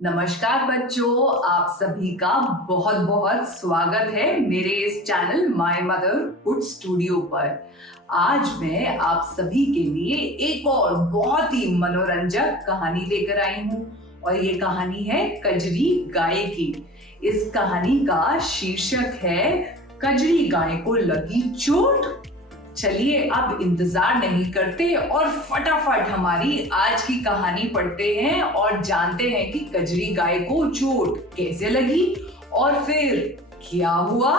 नमस्कार बच्चों, आप सभी का बहुत बहुत स्वागत है मेरे इस चैनल माय मदरहुड स्टूडियो पर। आज मैं आप सभी के लिए एक और बहुत ही मनोरंजक कहानी लेकर आई हूँ और ये कहानी है कजरी गाय की। इस कहानी का शीर्षक है कजरी गाय को लगी चोट। चलिए अब इंतजार नहीं करते और फटाफट हमारी आज की कहानी पढ़ते हैं और जानते हैं कि कजरी गाय को चोट कैसे लगी और फिर क्या हुआ।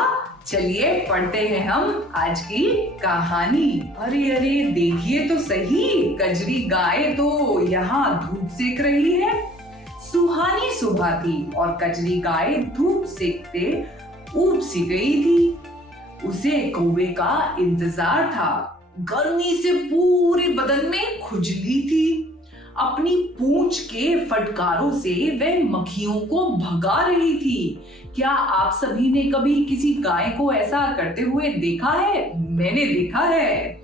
चलिए पढ़ते हैं हम आज की कहानी। अरे अरे देखिए तो सही, कजरी गाय तो यहाँ धूप सेक रही है। सुहानी सुबह थी और कजरी गाय धूप सेकते ऊब सी गई थी। उसे कौवे का इंतजार था। गर्मी से पूरे बदन में खुजली थी। अपनी पूंछ के फटकारों से वह मक्खियों को भगा रही थी। क्या आप सभी ने कभी किसी गाय को ऐसा करते हुए देखा है? मैंने देखा है।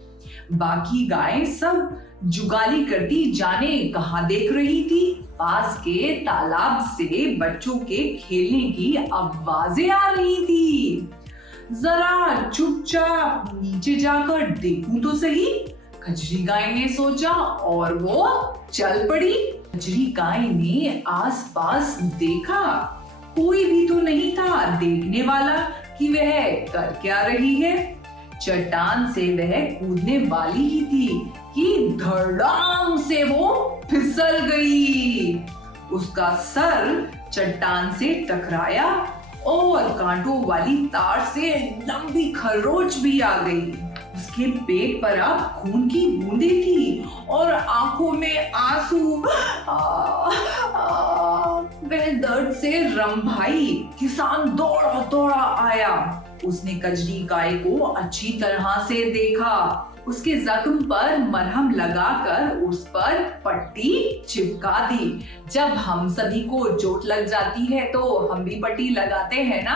बाकी गायें सब जुगाली करती जाने कहां देख रही थी। पास के तालाब से बच्चों के खेलने की आवाजें आ रही थी। जरा चुपचाप नीचे जाकर देखूं तो सही, कजरी गाय ने सोचा और वो चल पड़ी। कजरी गाय ने आसपास देखा, कोई भी तो नहीं था देखने वाला कि वह कर क्या रही है। चट्टान से वह कूदने वाली ही थी कि धड़ाम से वो फिसल गई। उसका सर चट्टान से टकराया और कांटों वाली तार से लंबी खरोंच भी आ गई। उसके पेट पर अब खून की बूंदें थी और आंखों में आंसू। वह दर्द से रंभाई। किसान दौड़ा दौड़ा आया। उसने कजरी गाय को अच्छी तरह से देखा। उसके जख्म पर मरहम लगाकर उस पर पट्टी चिपका दी। जब हम सभी को चोट लग जाती है तो हम भी पट्टी लगाते हैं ना,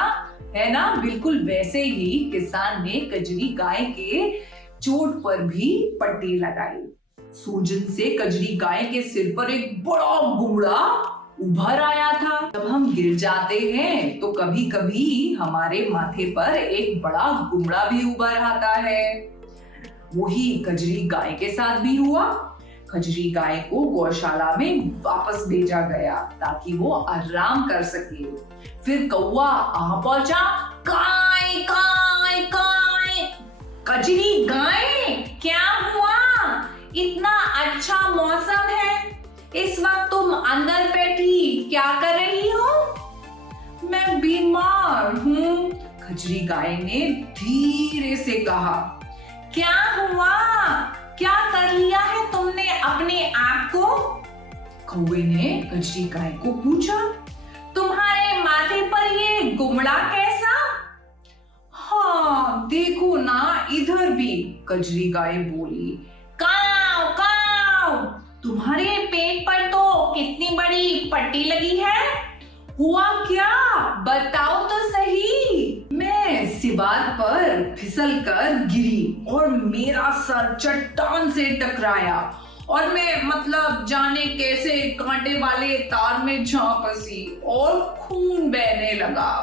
है ना? बिल्कुल वैसे ही किसान ने कजरी गाय के चोट पर भी पट्टी लगाई। सूजन से कजरी गाय के सिर पर एक बड़ा गुमड़ा उभर आया था। जब हम गिर जाते हैं तो कभी कभी हमारे माथे पर एक बड़ा गुमड़ा भी उभर आता है। वही कजरी गाय के साथ भी हुआ। कजरी गाय को गौशाला में वापस भेजा गया ताकि वो आराम कर सके। फिर कौवा आ पहुंचा। काय काय काय। कजरी गाय, क्या हुआ? इतना अच्छा मौसम है, इस वक्त तुम अंदर बैठी क्या कर रही हो? मैं बीमार हूँ, कजरी गाय ने धीरे से कहा। क्या हुआ? क्या कर लिया है तुमने अपने आप को? कौवे ने कजरी गाय को पूछा। तुम्हारे माथे पर ये गुमड़ा कैसा? हाँ देखो ना, इधर भी, कजरी गाय बोली। काव काव। तुम्हारे पेट पर तो कितनी बड़ी पट्टी लगी है। हुआ क्या? बताओ तो सही। मैं सिवार पर फिसलकर गिरी और मेरा सर चट्टान से टकराया और मैं जाने कैसे कांटे वाले तार में जा फंसी और खून बहने लगा।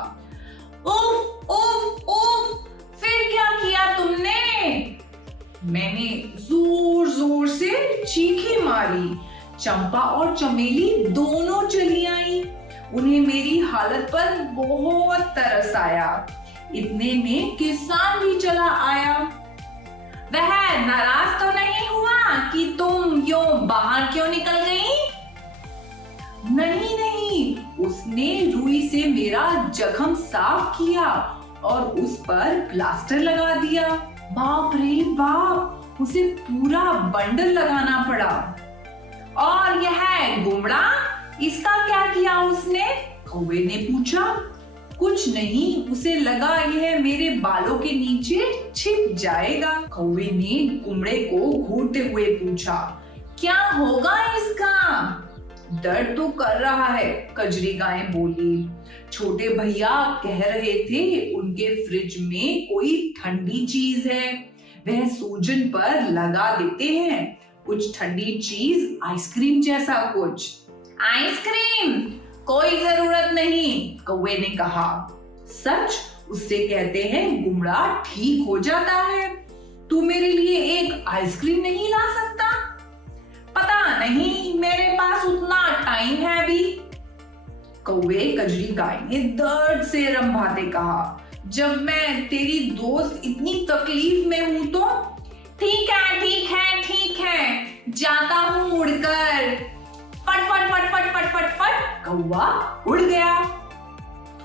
उफ उफ उफ। फिर क्या किया तुमने? मैंने जोर जोर से चीखें मारी। चंपा और चमेली दोनों चली आई। उन्हें मेरी हालत पर बहुत तरस आया। इतने में किसान भी चला आया। वह नाराज तो नहीं हुआ कि तुम यूं बाहर क्यों निकल गई? नहीं नहीं, उसने रुई से मेरा जख्म साफ किया और उस पर प्लास्टर लगा दिया। बाप रे बाप, उसे पूरा बंडल लगाना पड़ा। और यह गुमड़ा, इसका क्या किया उसने? कौवे ने पूछा। कुछ नहीं, उसे लगा यह मेरे बालों के नीचे छिप जाएगा। कौवे ने गुमड़े को घूरते हुए पूछा। क्या होगा इसका? दर्द तो कर रहा है, कजरी गाय बोली। छोटे भैया कह रहे थे उनके फ्रिज में कोई ठंडी चीज है, वह सूजन पर लगा देते हैं। कुछ ठंडी चीज, आइसक्रीम जैसा कुछ। आइसक्रीम? कोई जरूरत नहीं, कौवे ने कहा। सच? उससे कहते हैं गुमड़ा ठीक हो जाता है। तू मेरे लिए एक आइसक्रीम नहीं ला सकता? पता नहीं, मेरे पास उतना टाइम है अभी। कौवे कजरी गाय ने दर्द से रंभाते कहा, जब मैं तेरी दोस्त इतनी तकलीफ में हूं तो? ठीक है ठीक है ठीक है, जाता हूं उड़कर। फट फट फट फट फट फट फट कौवा उड़ गया।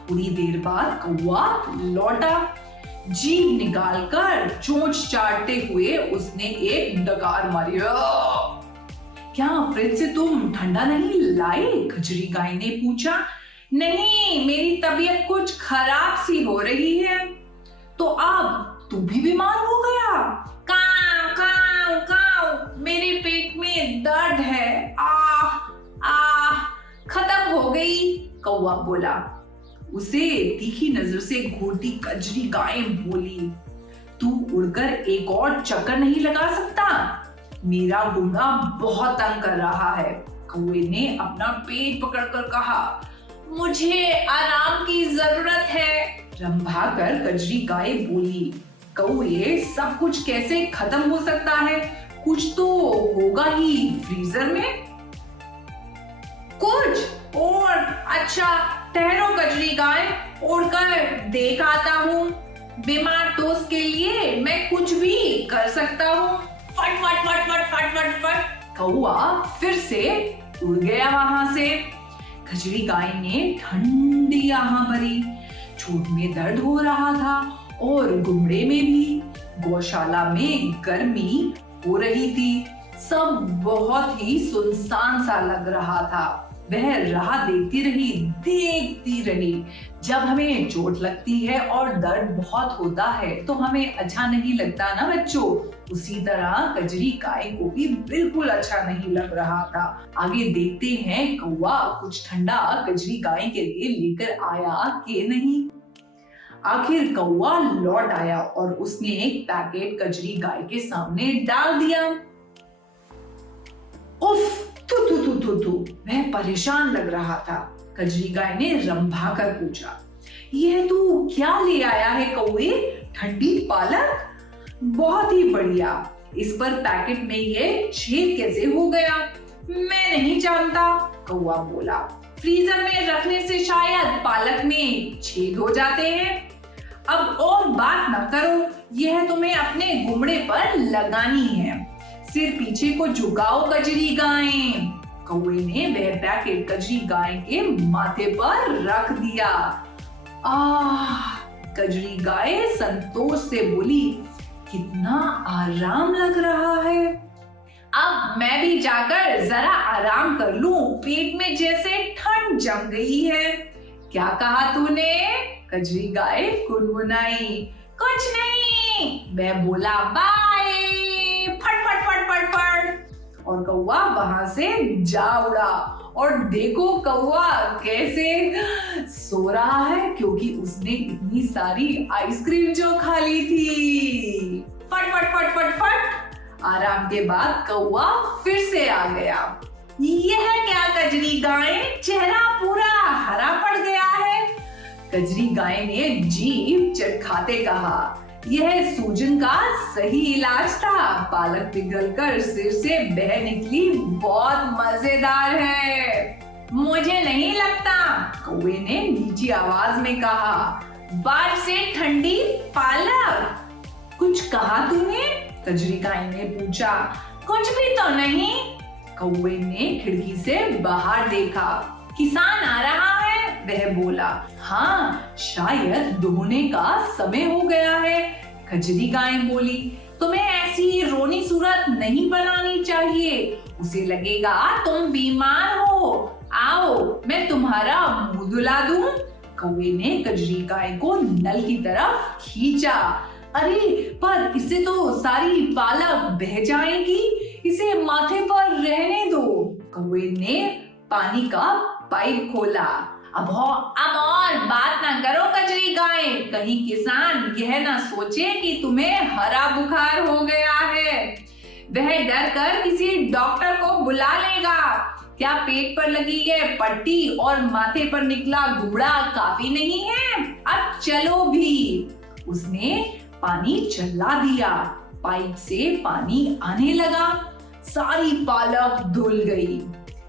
थोड़ी देर बाद कौवा लौटा। जीभ निकालकर चोंच चाटते हुए उसने एक डकार मारी। क्या फ्रिज से तुम ठंडा नहीं लाए? खजरी गाय ने पूछा। नहीं, मेरी तबीयत कुछ खराब सी हो रही है। तो अब तू भी बीमार हो गया? काव काव काव, मेरे पेट में दर्द है। खत्म हो गई, कौवा बोला। उसे तीखी नजर से घूरती कजरी गाय बोली, तू उड़कर एक और चक्कर नहीं लगा सकता? मेरा गुंगा बहुत तंग कर रहा है। कौवे ने अपना पेट पकड़कर कहा, मुझे आराम की जरूरत है। रंभाकर कजरी गाय बोली, कौवे, सब कुछ कैसे खत्म हो सकता है? कुछ तो होगा ही फ्रीजर में। कुछ और? अच्छा ठहरो कजरी गाय, उड़कर देख आता हूँ। बीमार दोस्त के लिए मैं कुछ भी कर सकता हूँ। फट फट फट फट फट फट फट कौवा फिर से उड़ गया वहां से। खजरी गाय ने ठंडी आह भरी। चोट में दर्द हो रहा था और गुमड़े में भी। गौशाला में गर्मी हो रही थी। सब बहुत ही सुनसान सा लग रहा था। वह राह देखती रही। जब हमें चोट लगती है और दर्द बहुत होता है तो हमें अच्छा नहीं लगता ना बच्चों। उसी तरह कजरी गाय को भी बिल्कुल अच्छा नहीं लग रहा था। आगे देखते हैं कौवा कुछ ठंडा कजरी गाय के लिए लेकर आया कि नहीं। आखिर कौवा लौट आया और उसने एक पैकेट कजरी गाय के सामने डाल दिया। उफ, तू वह परेशान लग रहा था। कजरी गाय ने रंभाकर पूछा, यह तू क्या ले आया है कौवे? ठंडी पालक? बहुत ही बढ़िया। इस पर पैकेट में ये छेद कैसे हो गया? मैं नहीं जानता, कौवा बोला। फ्रीजर में रखने से शायद पालक में छेद हो जाते हैं। अब और बात न करो, यह तुम्हें अपने गुमड़े पर लगानी है। सिर पीछे को झुकाओ कजरी गाय। कौवे ने वह पैकेट कजरी गाय के माथे पर रख दिया। कजरी गाय संतोष से बोली, कितना आराम लग रहा है। अब मैं भी जाकर जरा आराम कर लूं, पेट में जैसे ठंड जम गई है। क्या कहा तूने? कजरी गाय गुनगुनाई। कुछ नहीं, मैं बोला बाय। फट फट फट फट फट और कौवा वहां से जा उड़ा। और देखो कौवा कैसे सो रहा है, क्योंकि उसने इतनी सारी आइसक्रीम जो खा ली थी। फट फट फट फट फट आराम के बाद कौवा फिर से आ गया। यह क्या कजरी गाय, चेहरा पूरा हरा पड़ गया है। कजरी गाय ने जीभ चटखाते कहा, यह सूजन का सही इलाज था। पालक पिघलकर सिर से बह निकली, बहुत मजेदार है। मुझे नहीं लगता, कौवे ने नीची आवाज में कहा। बारिश से ठंडी पालक? कुछ कहा तूने? कजरी गाय ने पूछा। कुछ भी तो नहीं, कौवे ने खिड़की से बाहर देखा। किसान आ रहा है, वह बोला। हाँ, शायद दोहने का समय हो गया है, खजरी गाय बोली। तुम्हें ऐसी रोनी सूरत नहीं बनानी चाहिए, उसे लगेगा तुम बीमार हो। आओ, मैं तुम्हारा मुंह धुला दूं। कौवे ने कजरी गाय को नल की तरफ खींचा। अरे, पर इससे तो सारी पालक बह जाएगी, इसे माथे पर रहने दो। कौवे ने पानी का पाइप खोला। अब और बात ना करो कजरी गाय, कहीं किसान यह ना सोचे कि तुम्हें हरा बुखार हो गया है। वह डर कर किसी डॉक्टर को बुला लेगा। क्या पेट पर लगी है पट्टी और माथे पर निकला घुंघरा काफी नहीं है? अब चलो भी। उसने पानी चला दिया। पाइप से पानी आने लगा। सारी पालक धुल गई।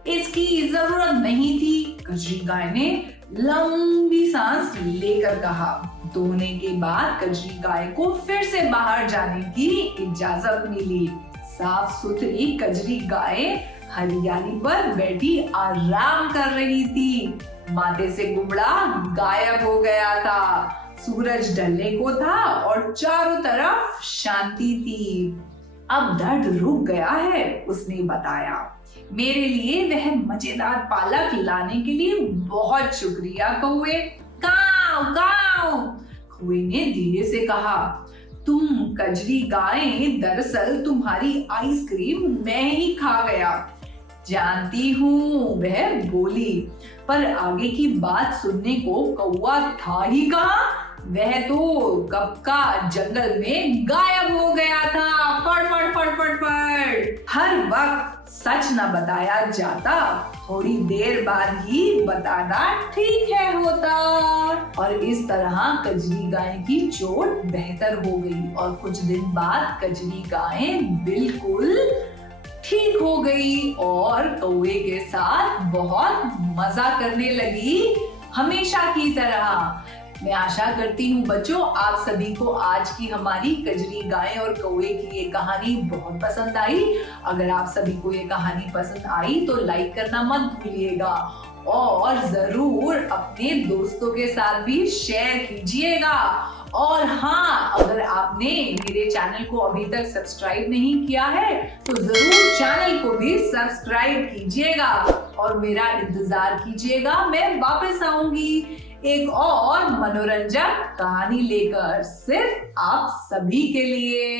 इसकी जरूरत नहीं थी, कजरी गाय ने लंबी सांस लेकर कहा। धोने के बाद कजरी गाय को फिर से बाहर जाने की इजाजत मिली। साफ सुथरी कजरी गाय हरियाली पर बैठी आराम कर रही थी। माथे से घुंघरा गायब हो गया था। सूरज ढलने को था और चारों तरफ शांति थी। अब दर्द रुक गया है, उसने बताया। मेरे लिए वह मजेदार पालक लाने के लिए बहुत शुक्रिया कौवे। काव काव, कौवे ने धीरे से कहा। तुम कजरी गाय, दरअसल तुम्हारी आइसक्रीम मैं ही खा गया। जानती हूँ, वह बोली, पर आगे की बात सुनने को कौवा था ही कहाँ। वह तो कब का जंगल में गायब हो गया था। फट फट फट फट फट। हर वक्त सच न बताया जाता, थोड़ी देर बाद ही बताना ठीक है होता। और इस तरह कजरी गाय की चोट बेहतर हो गई और कुछ दिन बाद कजरी गाय बिल्कुल ठीक हो गई और कौवे के साथ बहुत मजा करने लगी, हमेशा की तरह। मैं आशा करती हूँ बच्चों, आप सभी को आज की हमारी कजरी गाय और कौवे की ये कहानी बहुत पसंद आई। अगर आप सभी को ये कहानी पसंद आई तो लाइक करना मत भूलिएगा और जरूर अपने दोस्तों के साथ भी शेयर कीजिएगा। और हाँ, अगर आपने मेरे चैनल को अभी तक सब्सक्राइब नहीं किया है तो जरूर चैनल को भी सब्सक्राइब कीजिएगा और मेरा इंतजार कीजिएगा। मैं वापस आऊंगी एक और मनोरंजक कहानी लेकर, सिर्फ आप सभी के लिए।